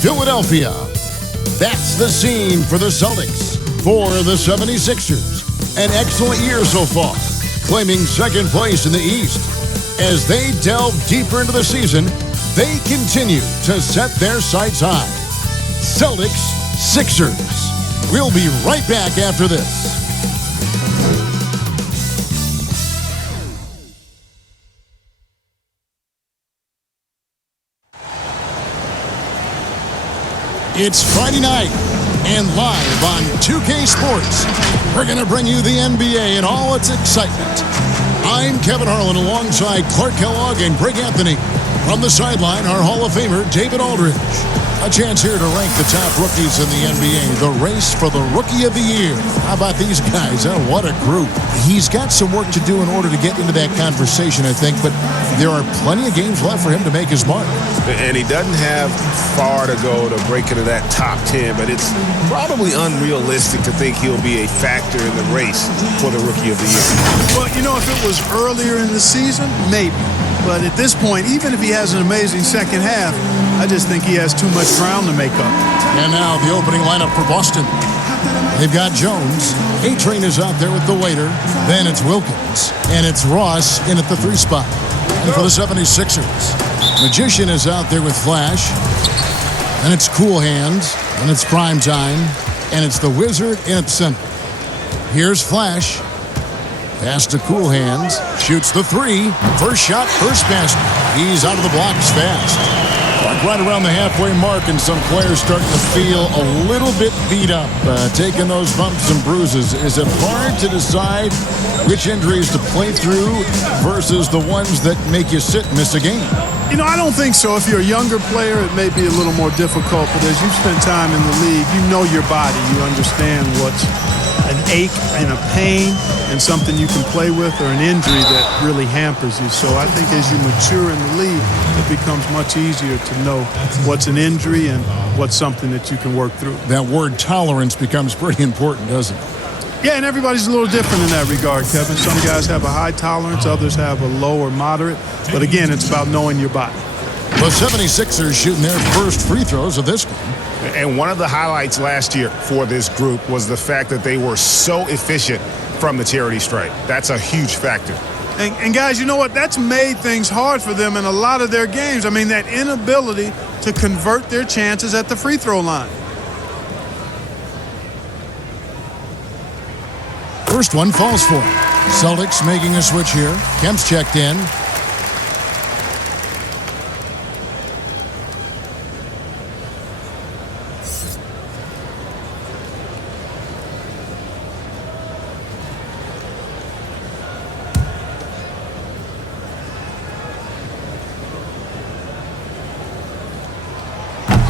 Philadelphia. That's the scene for the Celtics. For the 76ers, an excellent year so far, claiming second place in the East. As they delve deeper into the season, they continue to set their sights high. Celtics, Sixers. We'll be right back after this. It's Friday night, and live on 2K Sports, we're going to bring you the NBA and all its excitement. I'm Kevin Harlan alongside Clark Kellogg and Greg Anthony. From the sideline, our Hall of Famer, David Aldridge. A chance here to rank the top rookies in the NBA. The race for the Rookie of the Year. How about these guys? Oh, what a group. He's got some work to do in order to get into that conversation, I think, but there are plenty of games left for him to make his mark. And he doesn't have far to go to break into that top 10, but it's probably unrealistic to think he'll be a factor in the race for the Rookie of the Year. Well, you know, if it was earlier in the season, maybe. But at this point, even if he has an amazing second half, I just think he has too much ground to make up. And now the opening lineup for Boston. They've got Jones. A-Train is out there with the waiter. Then it's Wilkins. And it's Ross in at the 3 spot. And for the 76ers, Magician is out there with Flash. And it's Cool Hands. And it's Prime Time. And it's the Wizard in at the center. Here's Flash. Pass to Cool Hands. Shoots the 3. First shot, first basket. He's out of the blocks fast. Right around the halfway mark, and some players starting to feel a little bit beat up, taking those bumps and bruises. Is it hard to decide which injuries to play through versus the ones that make you sit and miss a game? You know, I don't think so. If you're a younger player, it may be a little more difficult, but as you've spent time in the league, you know your body. You understand what's an ache and a pain and something you can play with, or an injury that really hampers you. So I think as you mature in the league, it becomes much easier to know what's an injury and what's something that you can work through. That word tolerance becomes pretty important, doesn't it? Yeah, and everybody's a little different in that regard, Kevin. Some guys have a high tolerance, others have a low or moderate. But again, it's about knowing your body. The 76ers shooting their first free throws of this game. And one of the highlights last year for this group was the fact that they were so efficient from the charity stripe. That's a huge factor. And guys, you know what? That's made things hard for them in a lot of their games. I mean, that inability to convert their chances at the free throw line. First one falls for him. Celtics making a switch here. Kemp's checked in.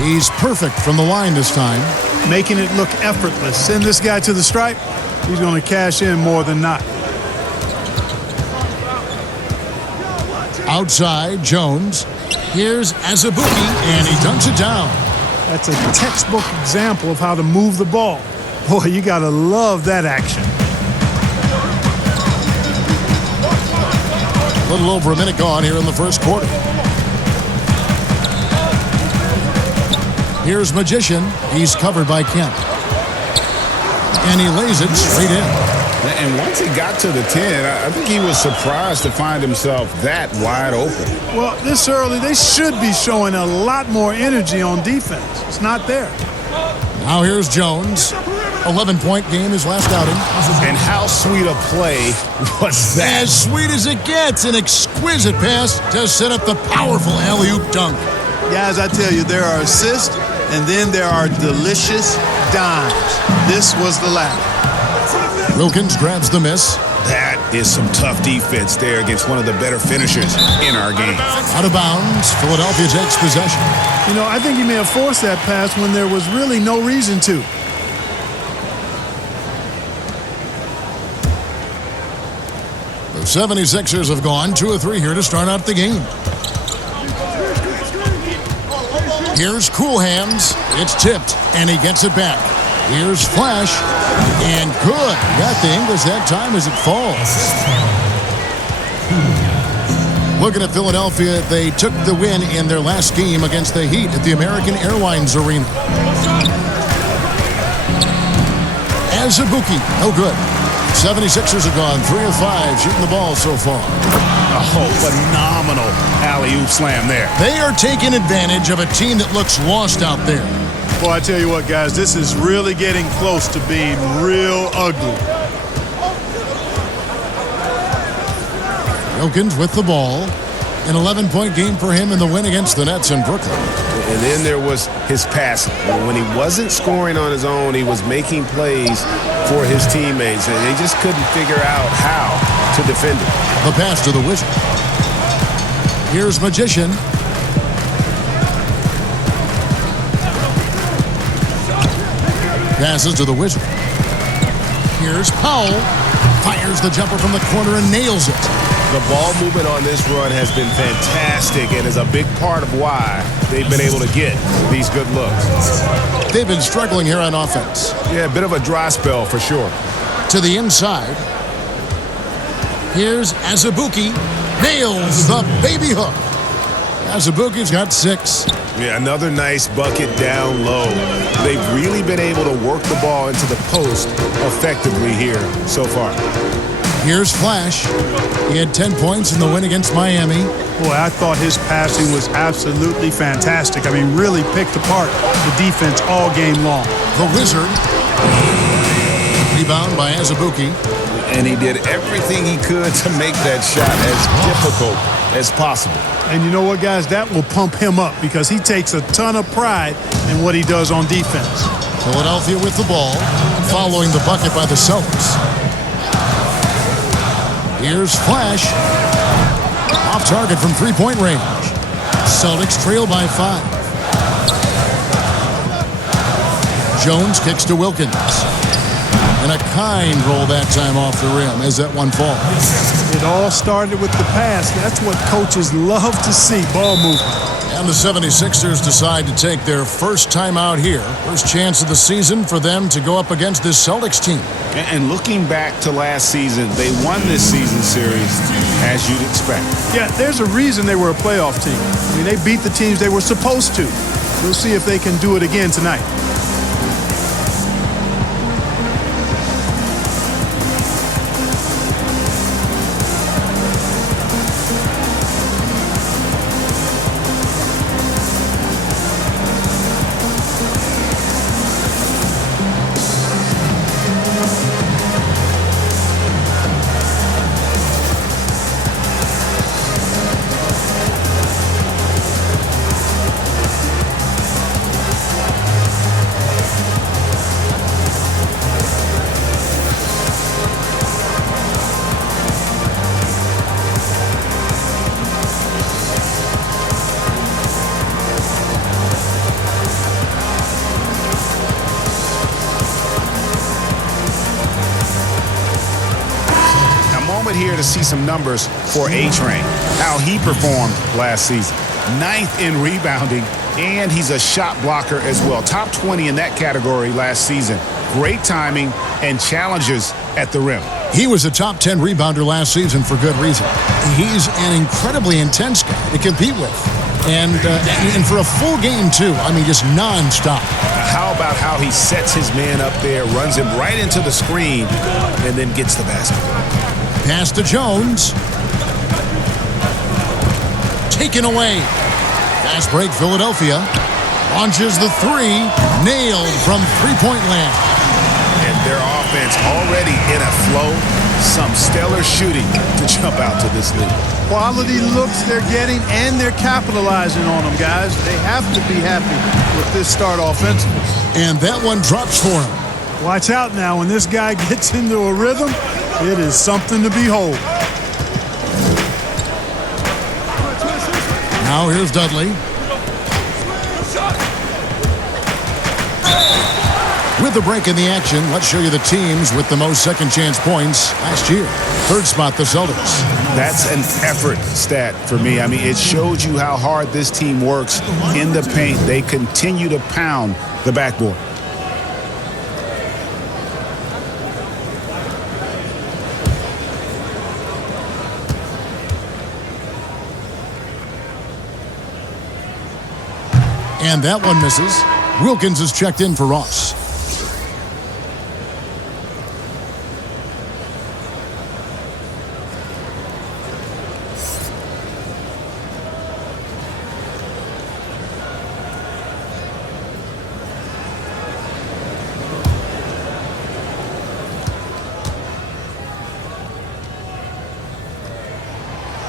He's perfect from the line this time. Making it look effortless. Send this guy to the stripe. He's going to cash in more than not. Outside, Jones. Here's Azubuike, and he dunks it down. That's a textbook example of how to move the ball. Boy, you got to love that action. A little over a minute gone here in the first quarter. Here's Magician. He's covered by Kemp. And he lays it straight in. And once he got to the 10, I think he was surprised to find himself that wide open. Well, this early, they should be showing a lot more energy on defense. It's not there. Now here's Jones. 11-point game his last outing. And how sweet a play was that? As sweet as it gets. An exquisite pass to set up the powerful alley-oop dunk. Guys, I tell you, there are assists, and then there are delicious dimes. This was the latter. Wilkins grabs the miss. That is some tough defense there against one of the better finishers in our game. Out of bounds, Philadelphia takes possession. You know, I think he may have forced that pass when there was really no reason to. The 76ers have gone 2 of 3 here to start out the game. Here's Cool Hands. It's tipped, and he gets it back. Here's Flash, and good. Got the English that time as it falls. Looking at Philadelphia, they took the win in their last game against the Heat at the American Airlines Arena. Azubuike, no good. 76ers have gone 3 of 5 shooting the ball so far. Oh, phenomenal alley-oop slam there. They are taking advantage of a team that looks lost out there. Well, I tell you what, guys, this is really getting close to being real ugly. Wilkins with the ball. An 11-point game for him in the win against the Nets in Brooklyn. And then there was his passing. When he wasn't scoring on his own, he was making plays for his teammates, and they just couldn't figure out how to defend it. The pass to the Wizard. Here's Magician. Passes to the Wizard. Here's Powell. Fires the jumper from the corner and nails it. The ball movement on this run has been fantastic and is a big part of why they've been able to get these good looks. They've been struggling here on offense. Yeah, a bit of a dry spell for sure. To the inside. Here's Azubuike. Nails the baby hook. Azubuike's got 6. Yeah, another nice bucket down low. They've really been able to work the ball into the post effectively here so far. Here's Flash. He had 10 points in the win against Miami. Boy, I thought his passing was absolutely fantastic. I mean, really picked apart the defense all game long. The Wizard. Rebound by Azubuike. And he did everything he could to make that shot as difficult as possible. And you know what, guys? That will pump him up because he takes a ton of pride in what he does on defense. Philadelphia with the ball, following the bucket by the Celtics. Here's Flash. Off target from three-point range. Celtics trail by 5. Jones kicks to Wilkins. And a kind roll that time off the rim as that one falls. It all started with the pass. That's what coaches love to see, ball movement. And the 76ers decide to take their first time out here. First chance of the season for them to go up against this Celtics team. And looking back to last season, they won this season series as you'd expect. Yeah, there's a reason they were a playoff team. I mean, they beat the teams they were supposed to. We'll see if they can do it again tonight. Here to see some numbers for A-Train, how he performed last season. 9th in rebounding, and he's a shot blocker as well. Top 20 in that category last season. Great timing and challenges at the rim. He was a top 10 rebounder last season for good reason. He's an incredibly intense guy to compete with. And for a full game, too. I mean, just nonstop. How about how he sets his man up there, runs him right into the screen, and then gets the basket. Pass to Jones. Taken away. Fast break, Philadelphia. Launches the 3. Nailed from three-point land. And their offense already in a flow. Some stellar shooting to jump out to this league. Quality looks they're getting, and they're capitalizing on them, guys. They have to be happy with this start offensively. And that one drops for him. Watch out now. When this guy gets into a rhythm, it is something to behold. Now here's Dudley. With the break in the action, let's show you the teams with the most second chance points last year. Third spot, the Celtics. That's an effort stat for me. I mean, it shows you how hard this team works in the paint. They continue to pound the backboard. And that one misses. Wilkins is checked in for Ross.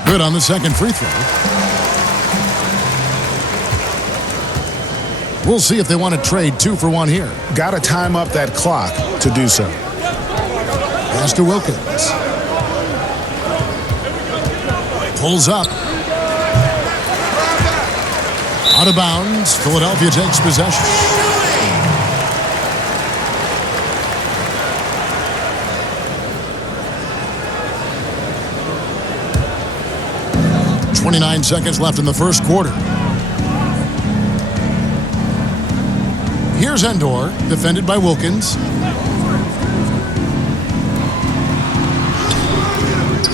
Good on the second free throw. We'll see if they want to trade 2 for 1 here. Got to time up that clock to do so. Pass to Wilkins. Pulls up. Out of bounds. Philadelphia takes possession. .29 seconds left in the first quarter. Here's Endor, defended by Wilkins.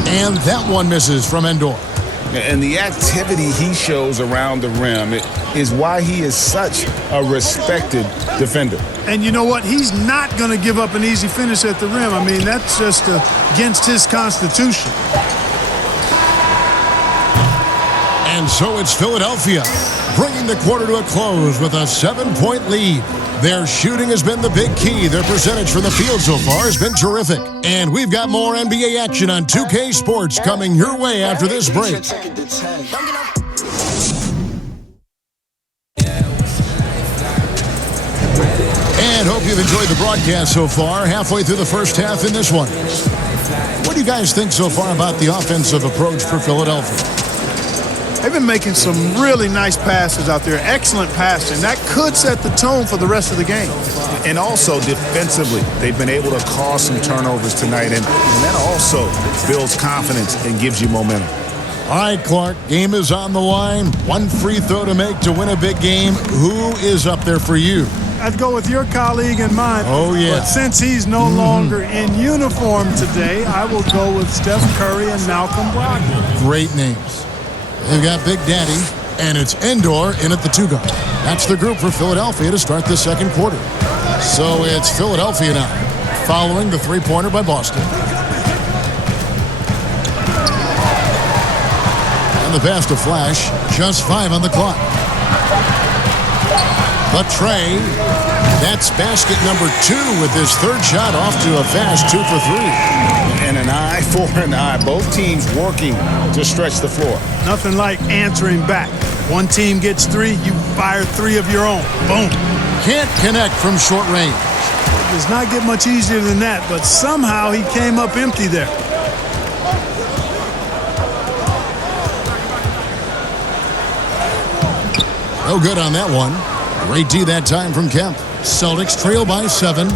And that one misses from Endor. And the activity he shows around the rim is why he is such a respected defender. And you know what? He's not going to give up an easy finish at the rim. I mean, that's just against his constitution. And so it's Philadelphia, bringing the quarter to a close with a 7-point lead. Their shooting has been the big key. Their percentage from the field so far has been terrific. And we've got more NBA action on 2K Sports coming your way after this break. And hope you've enjoyed the broadcast so far, halfway through the first half in this one. What do you guys think so far about the offensive approach for Philadelphia? They've been making some really nice passes out there. Excellent passing. That could set the tone for the rest of the game. And also defensively, they've been able to cause some turnovers tonight. And that also builds confidence and gives you momentum. All right, Clark, game is on the line. 1 free throw to make to win a big game. Who is up there for you? I'd go with your colleague and mine. Oh, yeah. But since he's no longer in uniform today, I will go with Steph Curry and Malcolm Brogdon. Great names. They've got Big Daddy, and it's Endor in at the 2-guard. That's the group for Philadelphia to start the second quarter. So it's Philadelphia now, following the three-pointer by Boston. And the pass to Flash, just 5 on the clock. But Trey, that's basket number 2 with his third shot off to a fast 2 for 3. And an eye for an eye. Both teams working to stretch the floor. Nothing like answering back. One team gets 3, you fire 3 of your own. Boom. Can't connect from short range. It does not get much easier than that, but somehow he came up empty there. No good on that one. Great D that time from Kemp. Celtics trail by 7.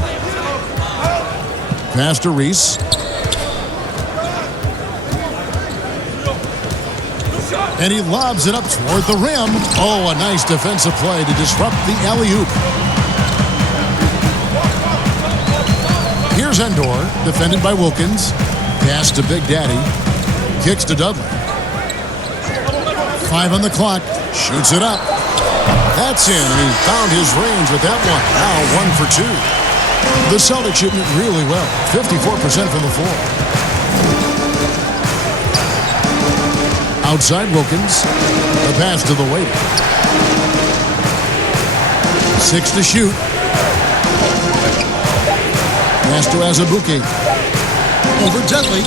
Pass to Reese. And he lobs it up toward the rim. Oh, a nice defensive play to disrupt the alley-oop. Here's Endor, defended by Wilkins. Pass to Big Daddy. Kicks to Dudley. 5 on the clock. Shoots it up. That's in, and he found his range with that one. Now 1 for 2. The Celtics shooting it really well. 54% from the floor. Outside Wilkins. The pass to the waiter. 6 to shoot. Pass to Azubuike. Over Dudley.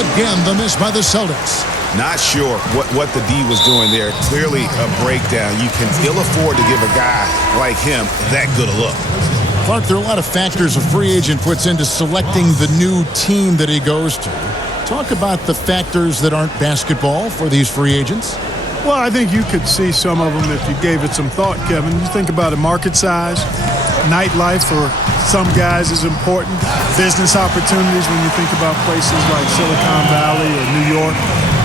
Again, the miss by the Celtics. Not sure what the D was doing there. Clearly a breakdown. You can ill afford to give a guy like him that good a look. Clark, there are a lot of factors a free agent puts into selecting the new team that he goes to. Talk about the factors that aren't basketball for these free agents. Well, I think you could see some of them if you gave it some thought, Kevin. You think about a market size, nightlife for some guys is important, business opportunities when you think about places like Silicon Valley or New York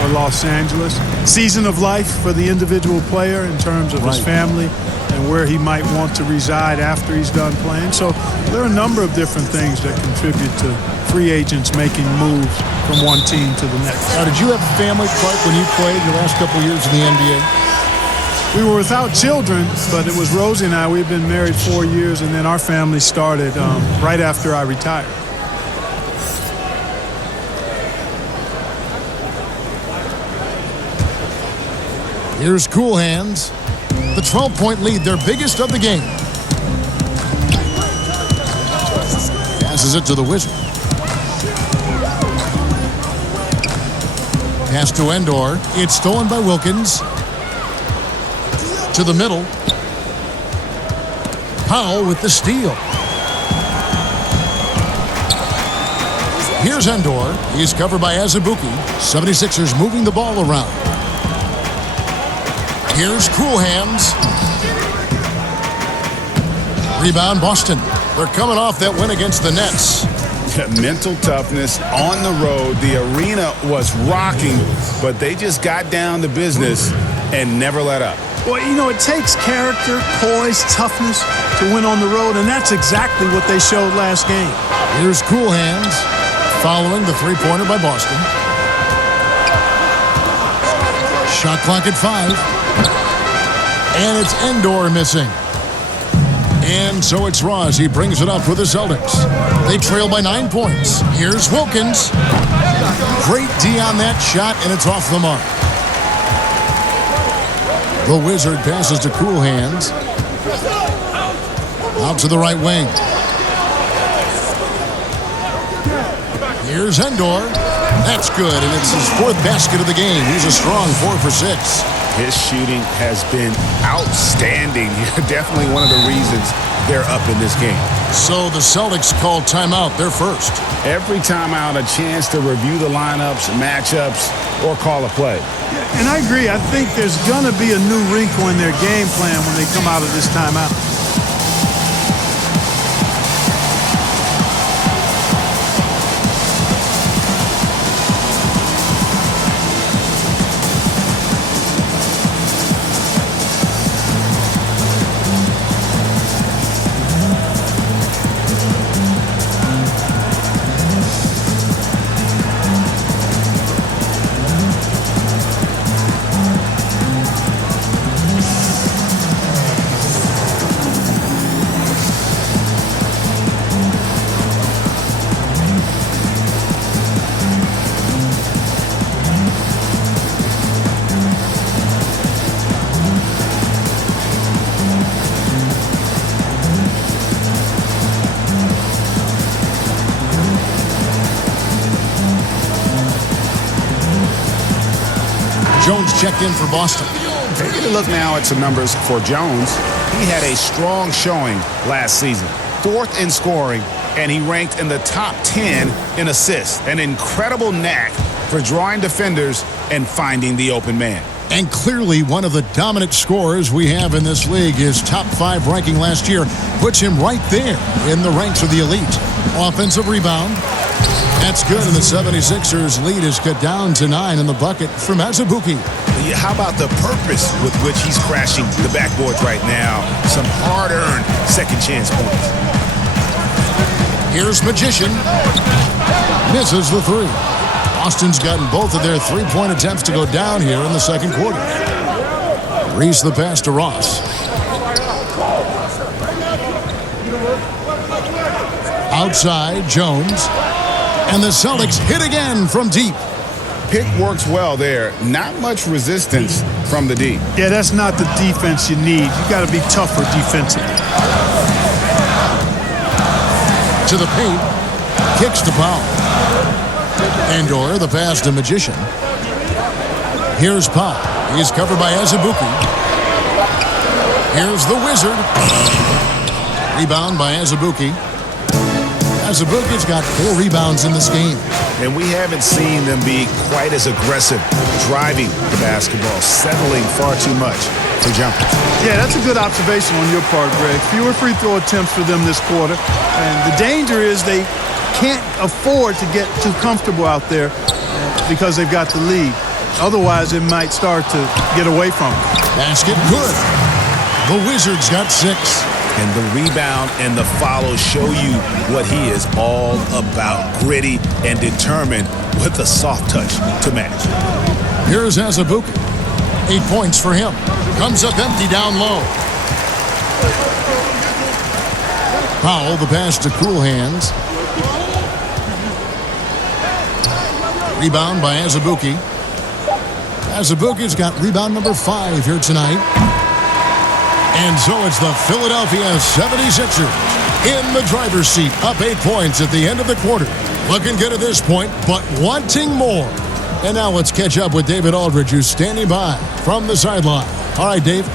or Los Angeles. Season of life for the individual player in terms of his family and where he might want to reside after he's done playing. So there are a number of different things that contribute to free agents making moves from one team to the next. Now, did you have a family, Clark, when you played in the last couple of years in the NBA? We were without children, but it was Rosie and I. We've been married 4 years, and then our family started right after I retired. Here's Cool Hands. The 12-point lead, their biggest of the game. Passes it to the Wizard. Pass to Endor. It's stolen by Wilkins. To the middle. Powell with the steal. Here's Endor. He's covered by Azubuike. 76ers moving the ball around. Here's Cool Hands. Rebound, Boston. They're coming off that win against the Nets. Mental toughness on the road. The arena was rocking, but they just got down to business and never let up. Well, you know, it takes character, poise, toughness to win on the road, and that's exactly what they showed last game. Here's Cool Hands following the three-pointer by Boston. Shot clock at 5. And it's Endor missing. And so it's Ross. He brings it up for the Celtics. They trail by 9 points. Here's Wilkins. Great D on that shot, and it's off the mark. The Wizard passes to Cool Hands. Out to the right wing. Here's Endor. That's good, and it's his 4th basket of the game. He's a strong 4 for 6. His shooting has been outstanding. Definitely one of the reasons they're up in this game. So the Celtics call timeout. They're first. Every timeout, a chance to review the lineups, matchups, or call a play. And I agree. I think there's going to be a new wrinkle in their game plan when they come out of this timeout. Jones checked in for Boston. Taking a look now at some numbers for Jones. He had a strong showing last season. 4th in scoring, and he ranked in the top 10 in assists. An incredible knack for drawing defenders and finding the open man. And clearly one of the dominant scorers we have in this league. His top 5 ranking last year puts him right there in the ranks of the elite. Offensive rebound. That's good, and the 76ers lead is cut down to 9 in the bucket from Azubuike. How about the purpose with which he's crashing the backboards right now? Some hard-earned second chance points. Here's Magician. Misses the 3. Boston's gotten both of their three-point attempts to go down here in the second quarter. Reese the pass to Ross. Outside, Jones. And the Celtics hit again from deep. Pick works well there. Not much resistance from the D. Yeah, that's not the defense you need. You got to be tougher defensively. To the paint. Kicks to Powell. Endor, the pass to Magician. Here's Powell. He's covered by Azubuike. Here's the Wizard. Rebound by Azubuike. Azubuike's got 4 rebounds in this game. And we haven't seen them be quite as aggressive driving the basketball, settling far too much for jumpers. Yeah, that's a good observation on your part, Greg. Fewer free throw attempts for them this quarter. And the danger is they can't afford to get too comfortable out there because they've got the lead. Otherwise, it might start to get away from them. Basket good. The Wizards got 6. And the rebound and the follow show you what he is all about. Gritty and determined with a soft touch to match. Here's Azubuike. 8 points for him. Comes up empty down low. Powell, the pass to Cool Hands. Rebound by Azubuike. Azubuike's got rebound number 5 here tonight. And so it's the Philadelphia 76ers in the driver's seat, up 8 points at the end of the quarter. Looking good at this point, but wanting more. And now let's catch up with David Aldridge, who's standing by from the sideline. All right, Dave.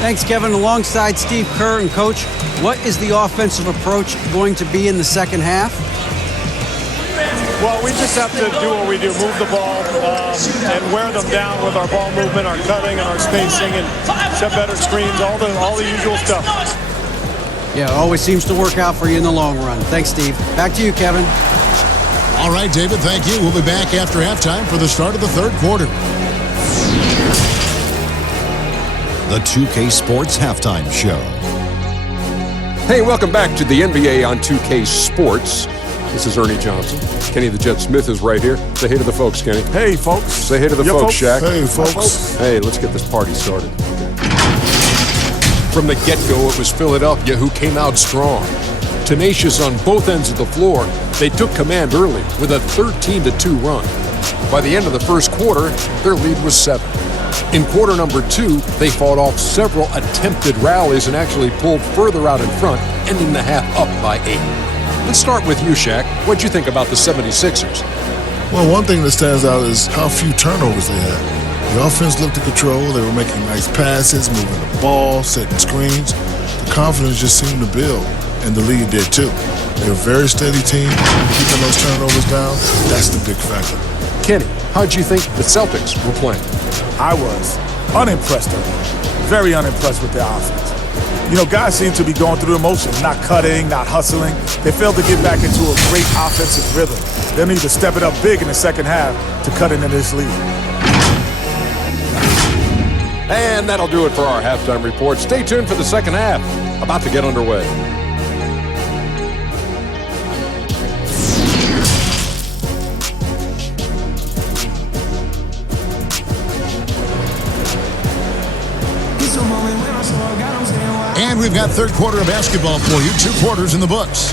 Thanks, Kevin. Alongside Steve Kerr and Coach, what is the offensive approach going to be in the second half? Well, we just have to do what we do, move the ball and wear them down with our ball movement, our cutting, and our spacing, and set better screens, all the usual stuff. Yeah, it always seems to work out for you in the long run. Thanks, Steve. Back to you, Kevin. All right, David, thank you. We'll be back after halftime for the start of the third quarter. The 2K Sports Halftime Show. Hey, welcome back to the NBA on 2K Sports. This is Ernie Johnson. Kenny the Jet Smith is right here. Say hey to the folks, Kenny. Hey, folks. Say hey to the folks, Shaq. Hey, folks. Hey, let's get this party started. From the get-go, it was Philadelphia who came out strong. Tenacious on both ends of the floor, they took command early with a 13-2 run. By the end of the first quarter, their lead was 7. In quarter number 2, they fought off several attempted rallies and actually pulled further out in front, ending the half up by 8. Let's start with you, Shaq. What'd you think about the 76ers? Well, one thing that stands out is how few turnovers they had. The offense looked in control. They were making nice passes, moving the ball, setting screens. The confidence just seemed to build, and the lead did too. They're a very steady team, keeping those turnovers down. That's the big factor. Kenny, how'd you think the Celtics were playing? I was unimpressed with them. Very unimpressed with their offense. You know, guys seem to be going through the motions, not cutting, not hustling. They failed to get back into a great offensive rhythm. They'll need to step it up big in the second half to cut into this lead. And that'll do it for our halftime report. Stay tuned for the second half. About to get underway. And we've got third quarter of basketball for you. 2 quarters in the books.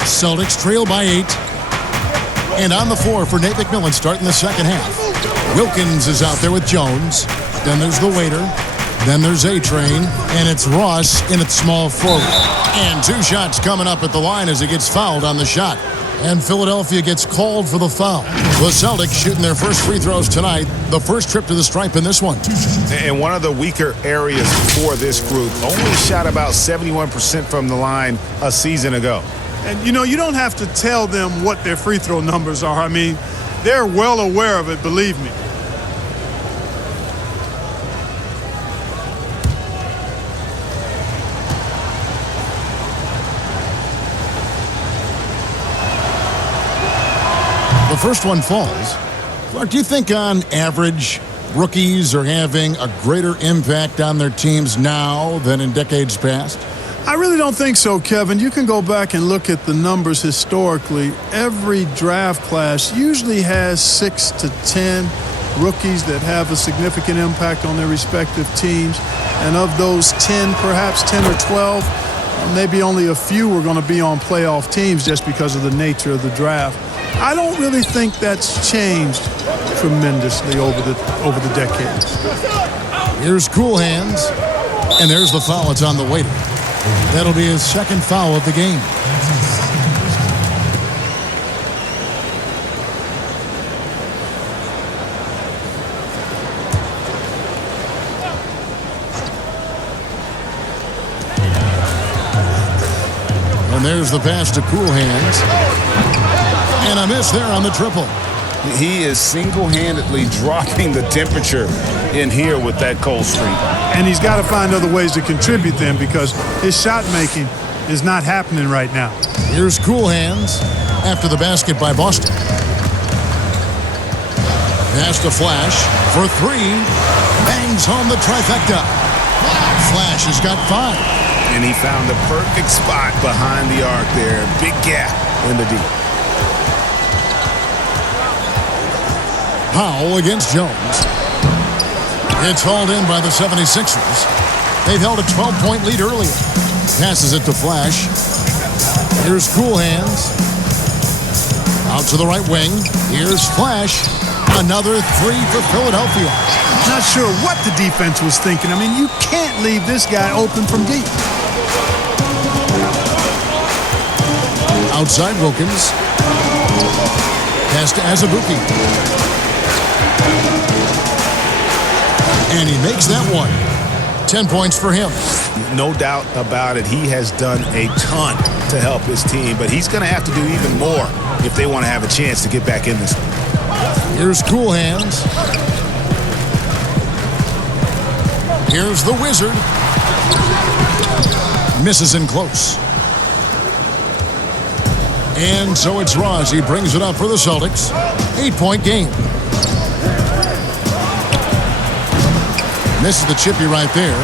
Celtics trail by 8. And on the floor for Nate McMillan starting the second half. Wilkins is out there with Jones. Then there's the waiter. Then there's A-Train. And it's Ross in at small forward. And 2 shots coming up at the line as he gets fouled on the shot. And Philadelphia gets called for the foul. The Celtics shooting their first free throws tonight. The first trip to the stripe in this one. And one of the weaker areas for this group, only shot about 71% from the line a season ago. And, you know, you don't have to tell them what their free throw numbers are. I mean, they're well aware of it, believe me. The first one falls. Clark, do you think on average rookies are having a greater impact on their teams now than in decades past? I really don't think so, Kevin. You can go back and look at the numbers historically. Every draft class usually has 6 to 10 rookies that have a significant impact on their respective teams. And of those 10, perhaps 10 or 12, maybe only a few are going to be on playoff teams just because of the nature of the draft. I don't really think that's changed tremendously over the decades. Here's Cool Hands, and there's the foul. It's on the waiter. That'll be his second foul of the game. And there's the pass to Cool Hands. And a miss there on the triple. He is single-handedly dropping the temperature in here with that cold streak. And he's got to find other ways to contribute then because his shot making is not happening right now. Here's Cool Hands after the basket by Boston. Pass to Flash for 3. Bangs home the trifecta. Flash has got 5. And he found the perfect spot behind the arc there. Big gap in the D. Powell against Jones. It's hauled in by the 76ers. They've held a 12-point lead earlier. Passes it to Flash. Here's Cool Hands. Out to the right wing. Here's Flash. Another three for Philadelphia. Not sure what the defense was thinking. I mean, you can't leave this guy open from deep. Outside Wilkins. Pass to Azubuike. And he makes that one. 10 points for him. No doubt about it. He has done a ton to help his team, but he's going to have to do even more if they want to have a chance to get back in this one. Here's Cool Hands. Here's the Wizard. Misses in close. And so it's Ross. He brings it up for the Celtics. 8-point game. Misses the chippy right there.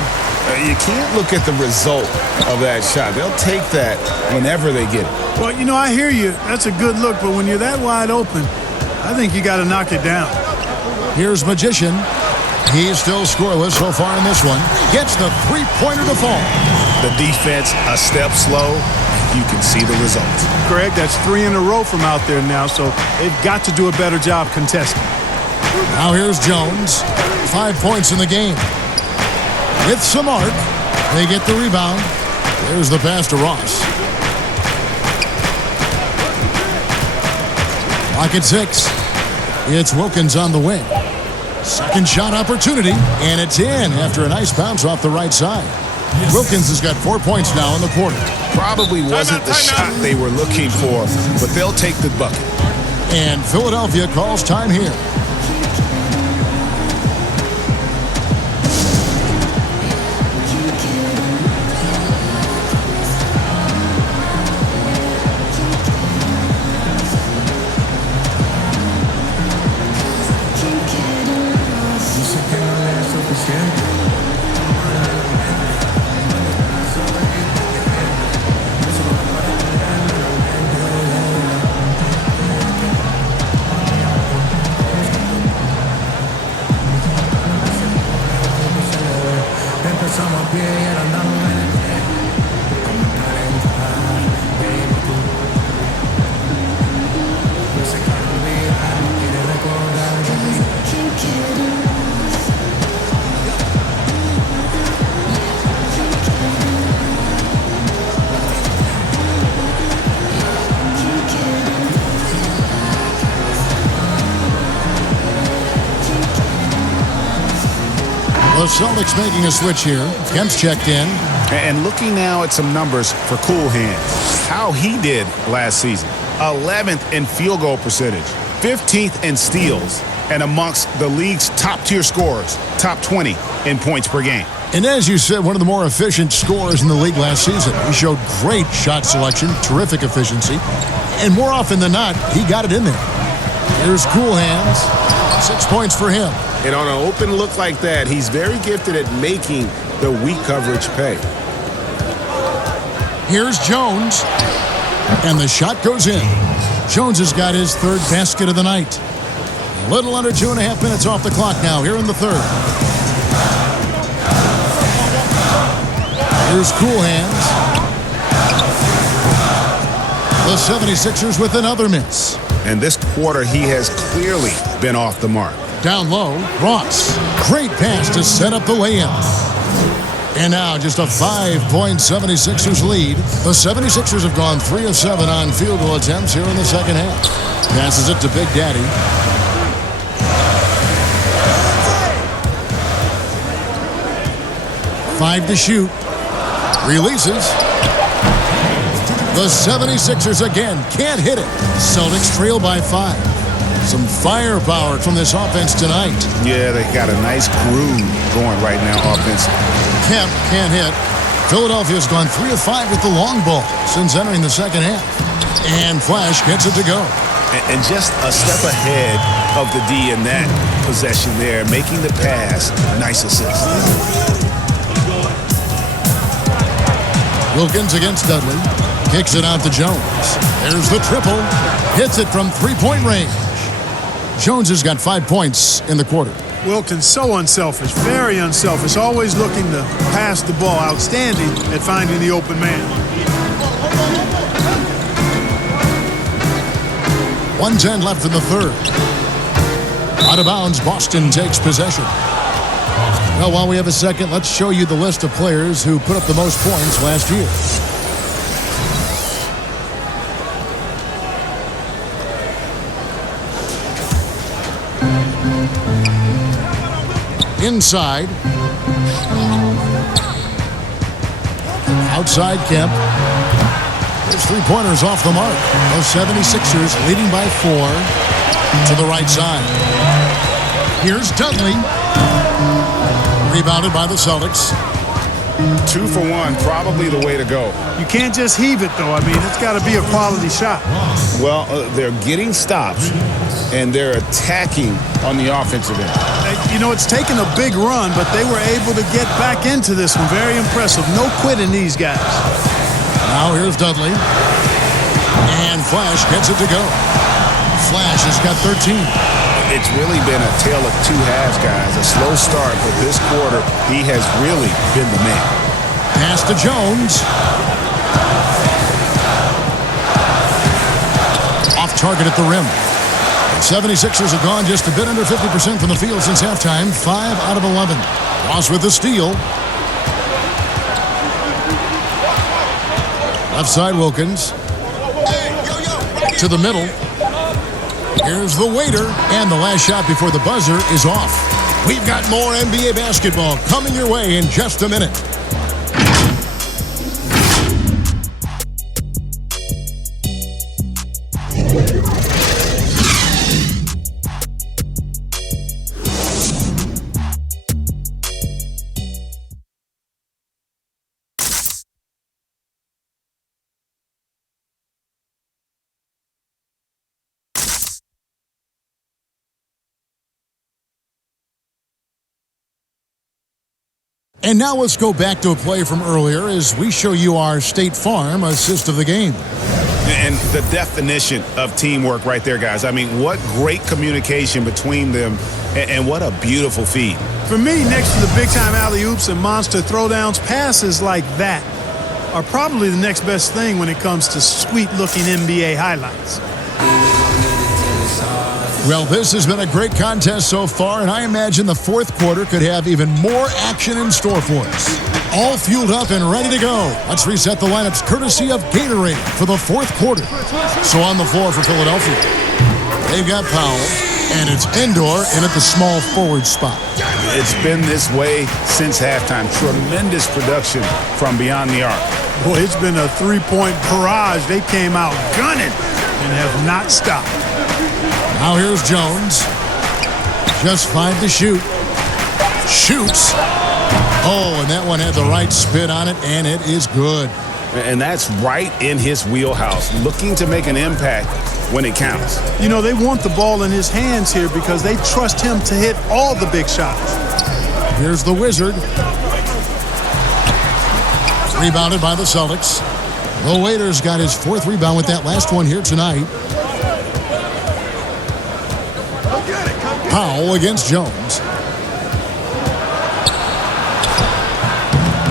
You can't look at the result of that shot. They'll take that whenever they get it. Well, you know, I hear you. That's a good look, but when you're that wide open, I think you got to knock it down. Here's Magician. He's still scoreless so far in this one. Gets the three-pointer to fall. The defense a step slow. You can see the results. Greg, that's 3 in a row from out there now, so they've got to do a better job contesting. Now here's Jones. 5 points in the game. With some arc, they get the rebound. There's the pass to Ross. Clock at 6. It's Wilkins on the wing. Second shot opportunity, and it's in after a nice bounce off the right side. Wilkins has got 4 points now in the quarter. Probably wasn't the shot they were looking for, but they'll take the bucket. And Philadelphia calls time here. The Celtics making a switch here. Kemp's checked in. And looking now at some numbers for Cool Hands. How he did last season. 11th in field goal percentage. 15th in steals. And amongst the league's top-tier scorers. Top 20 in points per game. And as you said, one of the more efficient scorers in the league last season. He showed great shot selection, terrific efficiency. And more often than not, he got it in there. Here's Cool Hands. 6 points for him. And on an open look like that, he's very gifted at making the weak coverage pay. Here's Jones. And the shot goes in. Jones has got his third basket of the night. A little under 2.5 minutes off the clock now here in the third. Here's Cool Hands. The 76ers with another miss. And this quarter, he has clearly been off the mark. Down low, Ross. Great pass to set up the lay-in. And now just a 5-point 76ers lead. The 76ers have gone 3 of 7 on field goal attempts here in the second half. Passes it to Big Daddy. Five to shoot. Releases. The 76ers again can't hit it. Celtics trail by 5. Some firepower from this offense tonight. Yeah, they got a nice groove going right now offense. Kemp can't hit. Philadelphia's gone 3 of 5 with the long ball since entering the second half. And Flash gets it to go. And just a step ahead of the D in that possession there, making the pass. Nice assist. Wilkins against Dudley. Kicks it out to Jones. There's the triple. Hits it from three-point range. Jones has got 5 points in the quarter. Wilkins, so unselfish, very unselfish, always looking to pass the ball, outstanding at finding the open man. 1:10 left in the third. Out of bounds, Boston takes possession. Well, while we have a second, let's show you the list of players who put up the most points last year. Inside. Outside Kemp. There's three-pointers off the mark. Those 76ers leading by 4 to the right side. Here's Dudley. Rebounded by the Celtics. 2 for 1, probably the way to go. You can't just heave it, though. I mean, it's got to be a quality shot. Well, they're getting stops, and they're attacking on the offensive end. You know, it's taken a big run, but they were able to get back into this one. Very impressive. No quitting these guys. Now here's Dudley. And Flash gets it to go. Flash has got 13. It's really been a tale of two halves, guys. A slow start, but this quarter, he has really been the man. Pass to Jones. Off target at the rim. The 76ers have gone just a bit under 50% from the field since halftime. 5 out of 11. Ross with the steal. Left side Wilkins. To the middle. Here's the waiter, and the last shot before the buzzer is off. We've got more NBA basketball coming your way in just a minute. And now let's go back to a play from earlier as we show you our State Farm assist of the game. And the definition of teamwork right there, guys. I mean, what great communication between them, and what a beautiful feed. For me, next to the big-time alley-oops and monster throwdowns, passes like that are probably the next best thing when it comes to sweet-looking NBA highlights. Well, this has been a great contest so far, and I imagine the fourth quarter could have even more action in store for us. All fueled up and ready to go. Let's reset the lineups courtesy of Gatorade for the fourth quarter. So on the floor for Philadelphia, they've got Powell, and it's Endor in at the small forward spot. It's been this way since halftime. Tremendous production from beyond the arc. Boy, it's been a three-point barrage. They came out gunning and have not stopped. Now here's Jones. Just 5 to shoot. Shoots. Oh, and that one had the right spin on it, and it is good. And that's right in his wheelhouse, looking to make an impact when it counts. You know, they want the ball in his hands here because they trust him to hit all the big shots. Here's the Wizard. Rebounded by the Celtics. The Waiter's got his 4th rebound with that last one here tonight. Powell against Jones.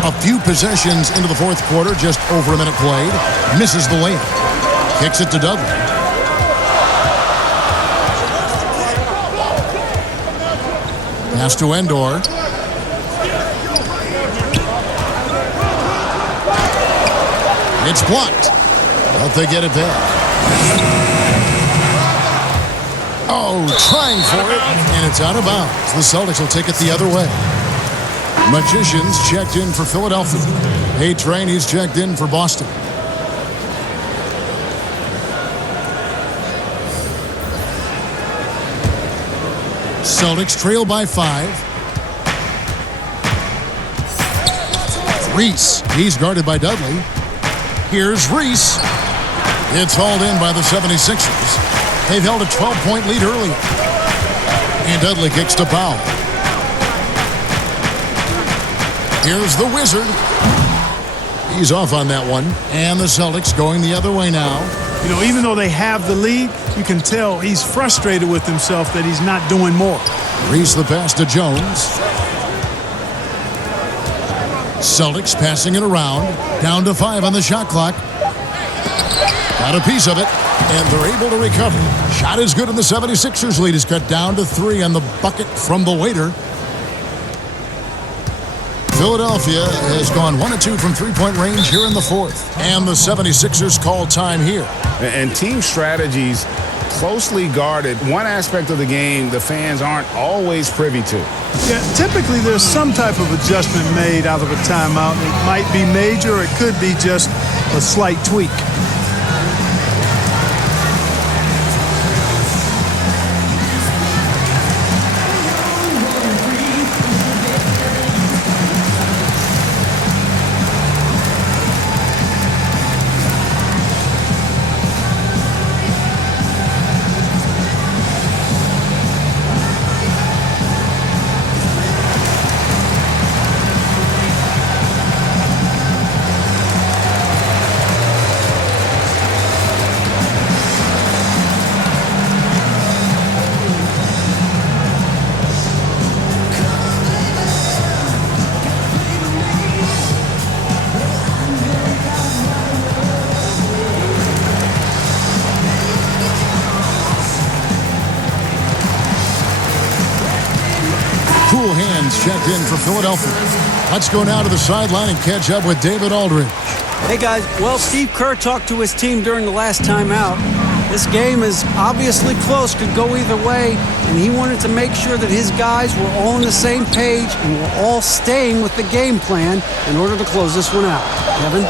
A few possessions into the fourth quarter, just over a minute played. Misses the layup. Kicks it to Dudley. Pass to Endor. It's blocked. But they get it back. Oh, trying for it, and it's out of bounds. The Celtics will take it the other way. Magicians checked in for Philadelphia. A-Train, he's checked in for Boston. Celtics trail by 5. Reese, he's guarded by Dudley. Here's Reese. It's hauled in by the 76ers. They've held a 12-point lead earlier. And Dudley kicks to Powell. Here's the Wizard. He's off on that one. And the Celtics going the other way now. You know, even though they have the lead, you can tell he's frustrated with himself that he's not doing more. Reese the pass to Jones. Celtics passing it around. Down to 5 on the shot clock. Got a piece of it, and they're able to recover. Shot is good, and the 76ers lead is cut down to 3 on the bucket from the waiter. Philadelphia has gone 1 of 2 from three-point range here in the fourth. And the 76ers call time here. And team strategies closely guarded. One aspect of the game the fans aren't always privy to. Yeah, typically there's some type of adjustment made out of a timeout. It might be major, or it could be just a slight tweak. Cool hands checked in for Philadelphia. Let's go now to the sideline and catch up with David Aldridge. Hey, guys. Well, Steve Kerr talked to his team during the last timeout. This game is obviously close, could go either way, and he wanted to make sure that his guys were all on the same page and were all staying with the game plan in order to close this one out. Kevin?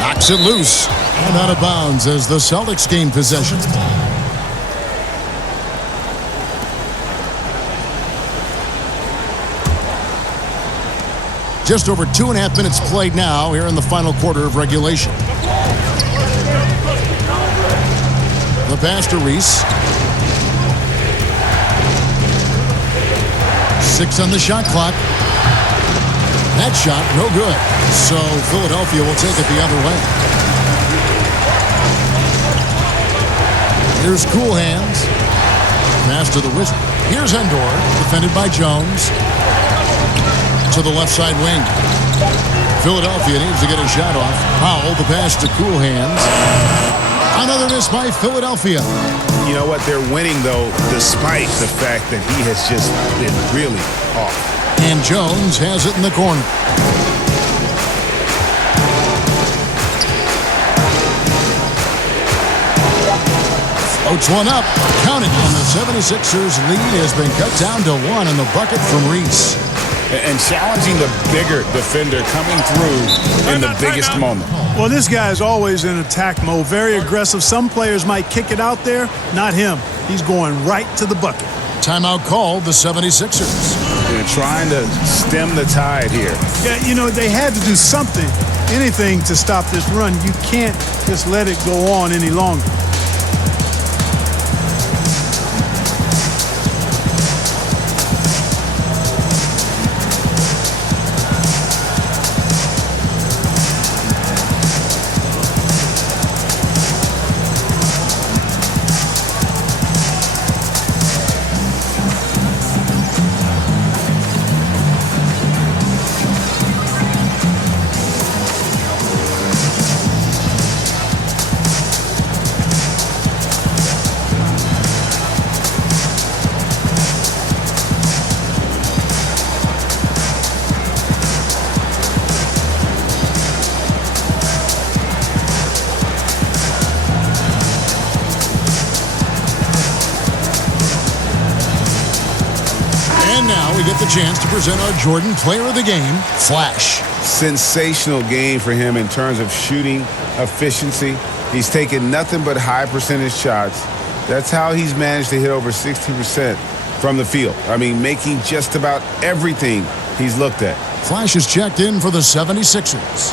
Knocks it loose and out of bounds as the Celtics gain possession. Just over 2.5 minutes played now here in the final quarter of regulation. The pass to Reese. 6 on the shot clock. That shot, no good. So Philadelphia will take it the other way. Here's Cool Hands. Pass to the Wizard. Here's Endor, defended by Jones. To the left side wing. Philadelphia needs to get a shot off. Powell, the pass to Cool Hands. Another miss by Philadelphia. You know what? They're winning, though, despite the fact that he has just been really off. And Jones has it in the corner. Floats one up. Count it. And the 76ers lead has been cut down to 1 in the bucket from Reese. And challenging the bigger defender coming through in the biggest moment. Well, this guy is always in attack mode, very aggressive. Some players might kick it out there, not him. He's going right to the bucket. Timeout called, the 76ers. They're trying to stem the tide here. Yeah, you know, they had to do something, anything to stop this run. You can't just let it go on any longer. The chance to present our Jordan Player of the Game, Flash. Sensational game for him in terms of shooting efficiency. He's taken nothing but high percentage shots. That's how he's managed to hit over 60% from the field. I mean, making just about everything he's looked at. Flash is checked in for the 76ers.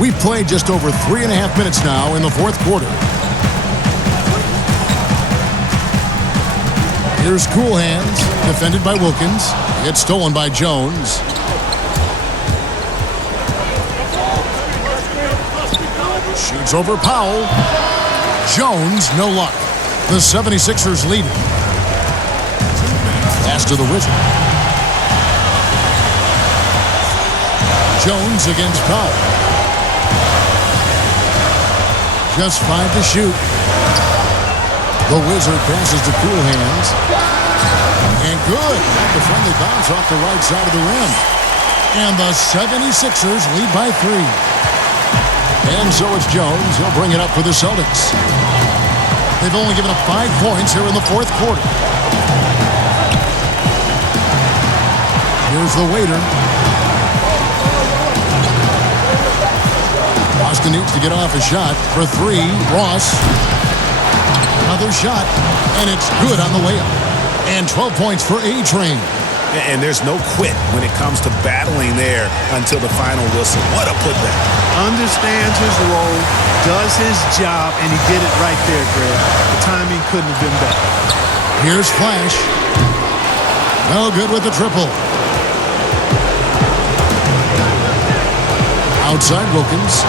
We've played just over 3.5 minutes now in the fourth quarter. Here's Cool Hands, defended by Wilkins. It's stolen by Jones. Shoots over Powell. Jones, no luck. The 76ers lead it. Pass to the Wizard. Jones against Powell. Just 5 to shoot. The Wizard passes to Cool Hands. And good. The friendly bounce off the right side of the rim. And the 76ers lead by 3. And so it's Jones. He'll bring it up for the Celtics. They've only given up 5 points here in the fourth quarter. Here's the waiter. Boston needs to get off a shot for 3. Ross. Another shot, and it's good on the layup. And 12 points for A-Train. And there's no quit when it comes to battling there until the final whistle. What a putback. Understands his role, does his job, and he did it right there, Greg. The timing couldn't have been better. Here's Flash. No good with the triple. Outside Wilkins.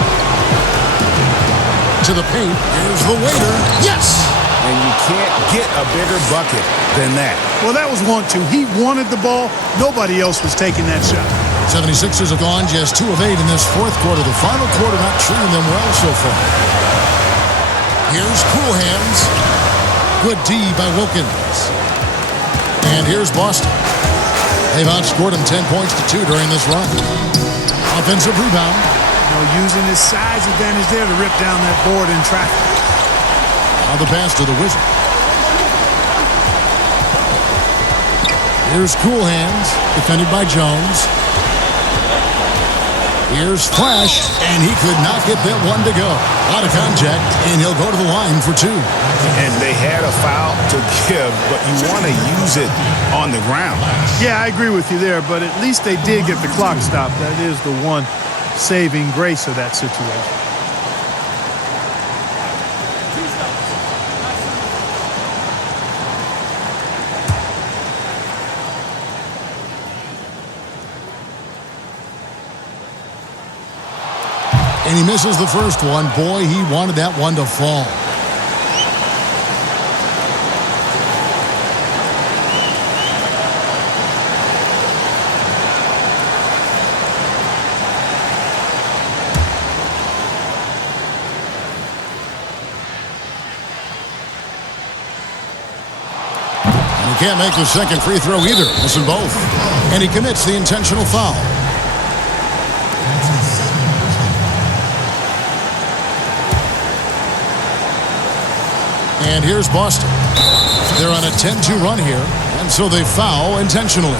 To the paint. Here's the waiter. Yes! And you can't get a bigger bucket than that. Well, that was 1-2. He wanted the ball. Nobody else was taking that shot. 76ers have gone just 2 of 8 in this fourth quarter. The final quarter not treating them well so far. Here's Cool Hands. Good D by Wilkins. And here's Boston. They've outscored him 10 points to 2 during this run. Offensive rebound. Using his size advantage there to rip down that board in traffic. Now the pass to the Wizard. Here's Cool Hands, defended by Jones. Here's Flash, and he could not get that one to go. Out of contact, and he'll go to the line for 2. And they had a foul to give, but you want to use it on the ground. Yeah, I agree with you there, but at least they did get the clock stopped. That is the one saving grace of that situation. And he misses the first one. Boy, he wanted that one to fall. And he can't make the second free throw either. Missing both. And he commits the intentional foul. And here's Boston. They're on a 10-2 run here, and so they foul intentionally.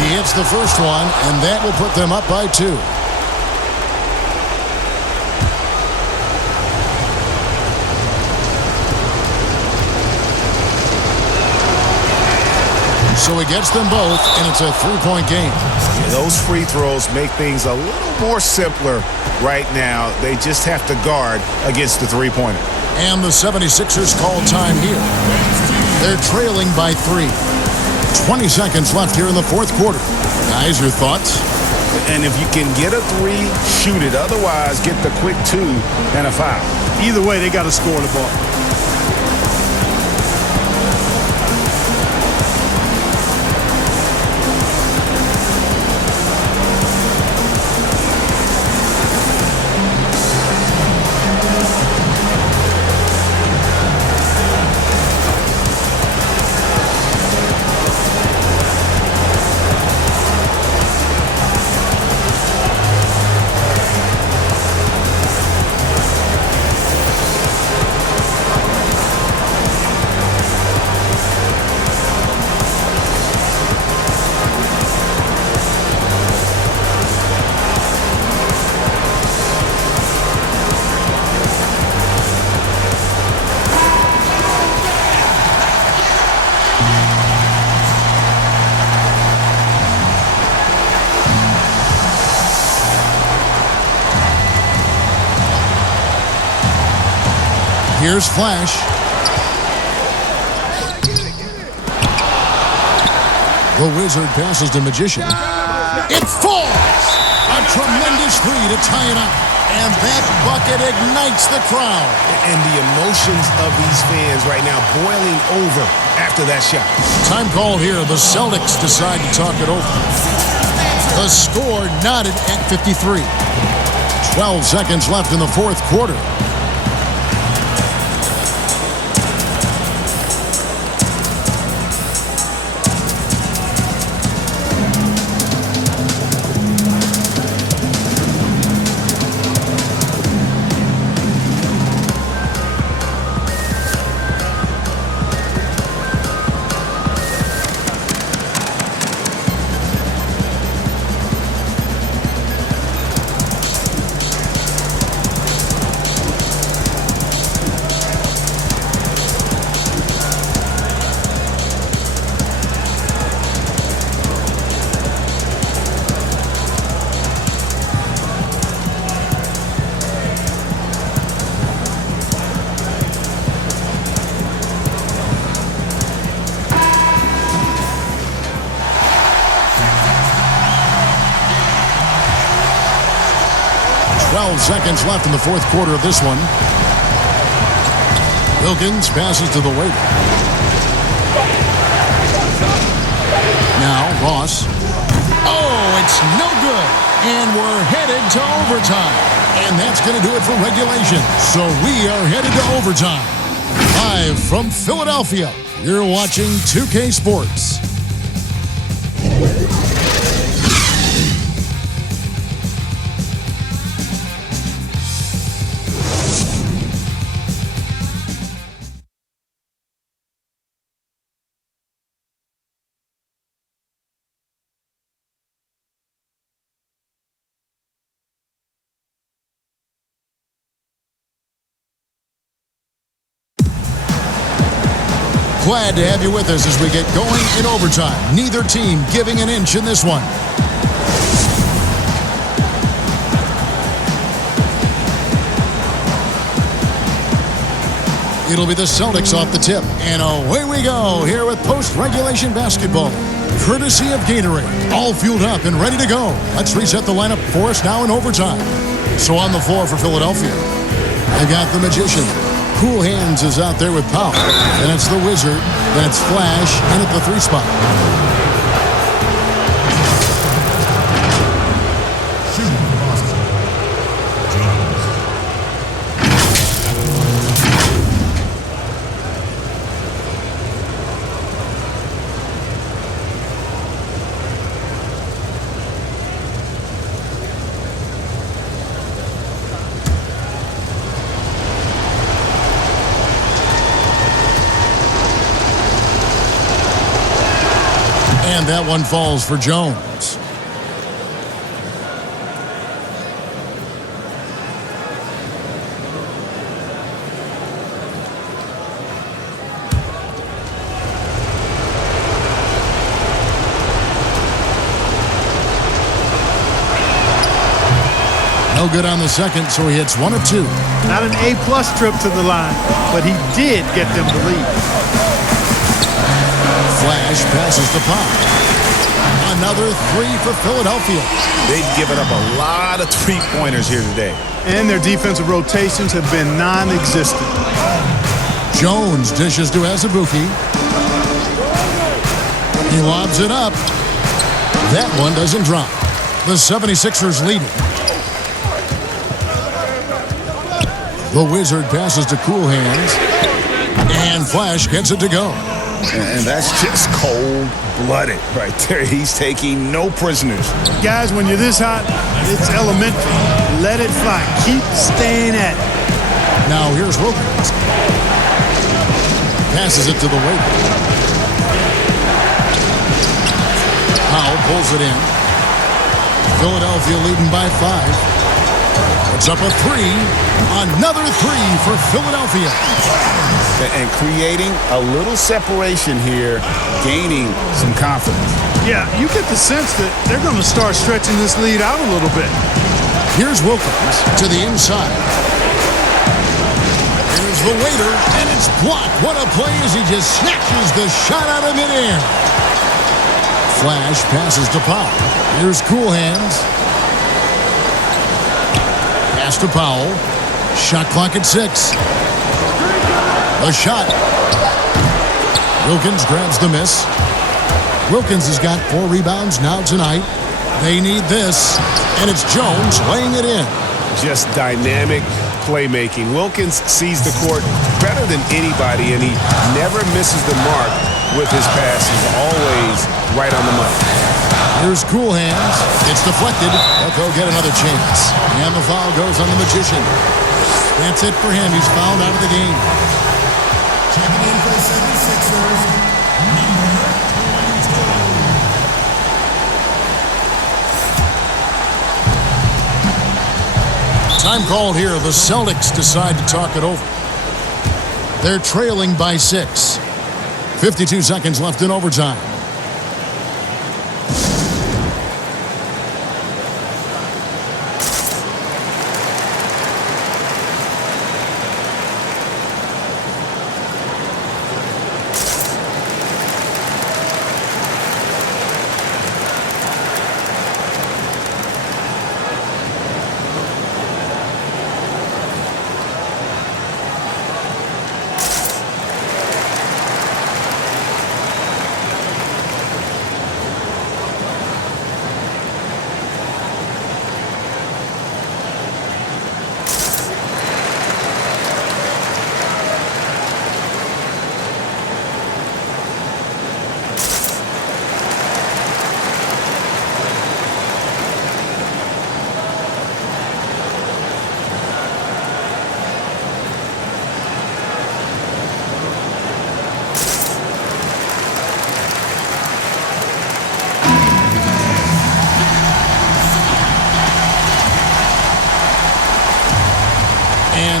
He hits the first one, and that will put them up by 2. So he gets them both, and it's a 3-point game. Yeah, those free throws make things a little more simpler right now. They just have to guard against the three-pointer. And the 76ers call time here. They're trailing by 3. 20 seconds left here in the fourth quarter. Guys, your thoughts? And if you can get a 3, shoot it. Otherwise, get the quick 2 and a foul. Either way, they got to score the ball. Here's Flash. The Wizard passes to Magician. It falls! A tremendous three to tie it up. And that bucket ignites the crowd. And the emotions of these fans right now boiling over after that shot. Time call here. The Celtics decide to talk it over. The score knotted at 53. 12 seconds left in the fourth quarter. Seconds left in the fourth quarter of this one. Wilkins passes to the waiter. Now Ross. Oh, it's no good. And we're headed to overtime. And that's going to do it for regulation. So we are headed to overtime. Live from Philadelphia, you're watching 2K Sports. Glad to have you with us as we get going in overtime. Neither team giving an inch in this one. It'll be the Celtics off the tip. And away we go here with post-regulation basketball. Courtesy of Gatorade. All fueled up and ready to go. Let's reset the lineup for us now in overtime. So on the floor for Philadelphia, they've got the Magician. Cool Hands is out there with Powell. Then it's the Wizard. Then it's Flash in at the 3 spot. And that one falls for Jones. No good on the second, so he hits 1 of 2. Not an A-plus trip to the line, but he did get them to lead. Flash passes to Pop. Another 3 for Philadelphia. They've given up a lot of three-pointers here today. And their defensive rotations have been non-existent. Jones dishes to Azubuike. He lobs it up. That one doesn't drop. The 76ers lead it. The Wizard passes to Cool Hands. And Flash gets it to go. And that's just cold-blooded right there. He's taking no prisoners. Guys, when you're this hot, it's elementary. Let it fly. Keep staying at it. Now here's Wilkins. Passes it to the waiter. Powell pulls it in. Philadelphia leading by 5. It's up a 3. Another 3 for Philadelphia. And creating a little separation here, gaining some confidence. Yeah, you get the sense that they're going to start stretching this lead out a little bit. Here's Wilkins to the inside. Here's Here's the waiter, and it's blocked. What a play as he just snatches the shot out of midair. Flash passes to Powell. Here's Cool Hands. Pass to Powell. Shot clock at 6. A shot. Wilkins grabs the miss. Wilkins has got 4 rebounds now tonight. They need this, and it's Jones laying it in. Just dynamic playmaking. Wilkins sees the court better than anybody, and he never misses the mark with his passes. Always right on the money. Here's Cool Hands. It's deflected, but they'll get another chance. And the foul goes on the Magician. That's it for him. He's fouled out of the game. Checking in for the 76ers, number 22. Time called here. The Celtics decide to talk it over. They're trailing by 6. 52 seconds left in overtime.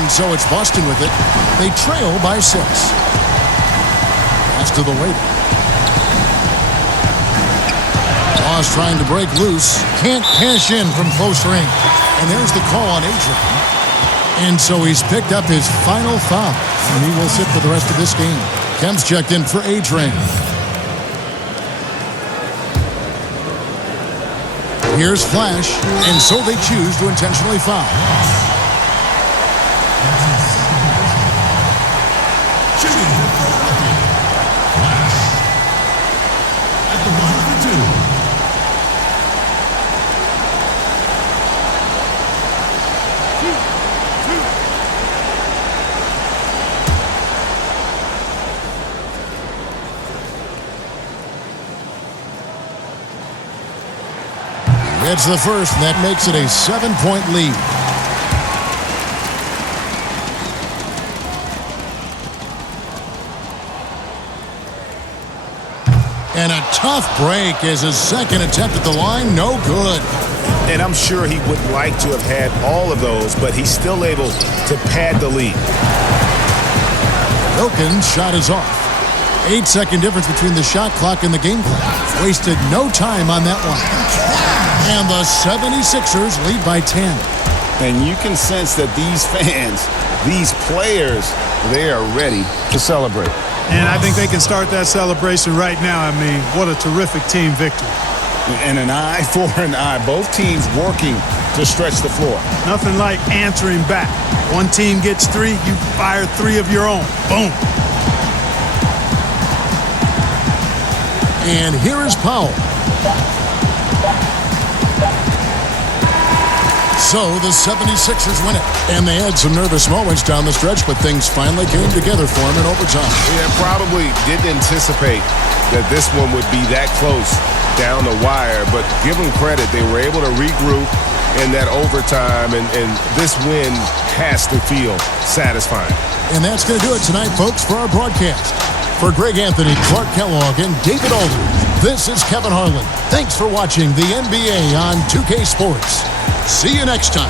So it's Boston with it. They trail by 6. Pass to the waiter. Laws trying to break loose. Can't cash in from close range. And there's the call on Adrian. And so he's picked up his final foul. And he will sit for the rest of this game. Kemp's checked in for Adrian. Here's Flash. And so they choose to intentionally foul. It's the first, and that makes it a 7-point lead. And a tough break as his second attempt at the line, no good. And I'm sure he would like to have had all of those, but he's still able to pad the lead. Wilkins' shot is off. 8-second difference between the shot clock and the game clock. Wasted no time on that one. And the 76ers lead by 10. And you can sense that these fans, these players, they are ready to celebrate. And I think they can start that celebration right now. I mean, what a terrific team victory. And an eye for an eye. Both teams working to stretch the floor. Nothing like answering back. One team gets 3, you fire 3 of your own. Boom. And here is Powell. So the 76ers win it. And they had some nervous moments down the stretch, but things finally came together for them in overtime. Yeah, probably didn't anticipate that this one would be that close down the wire, but give them credit. They were able to regroup in that overtime, and this win has to feel satisfying. And that's going to do it tonight, folks, for our broadcast. For Greg Anthony, Clark Kellogg, and David Aldridge, this is Kevin Harlan. Thanks for watching the NBA on 2K Sports. See you next time.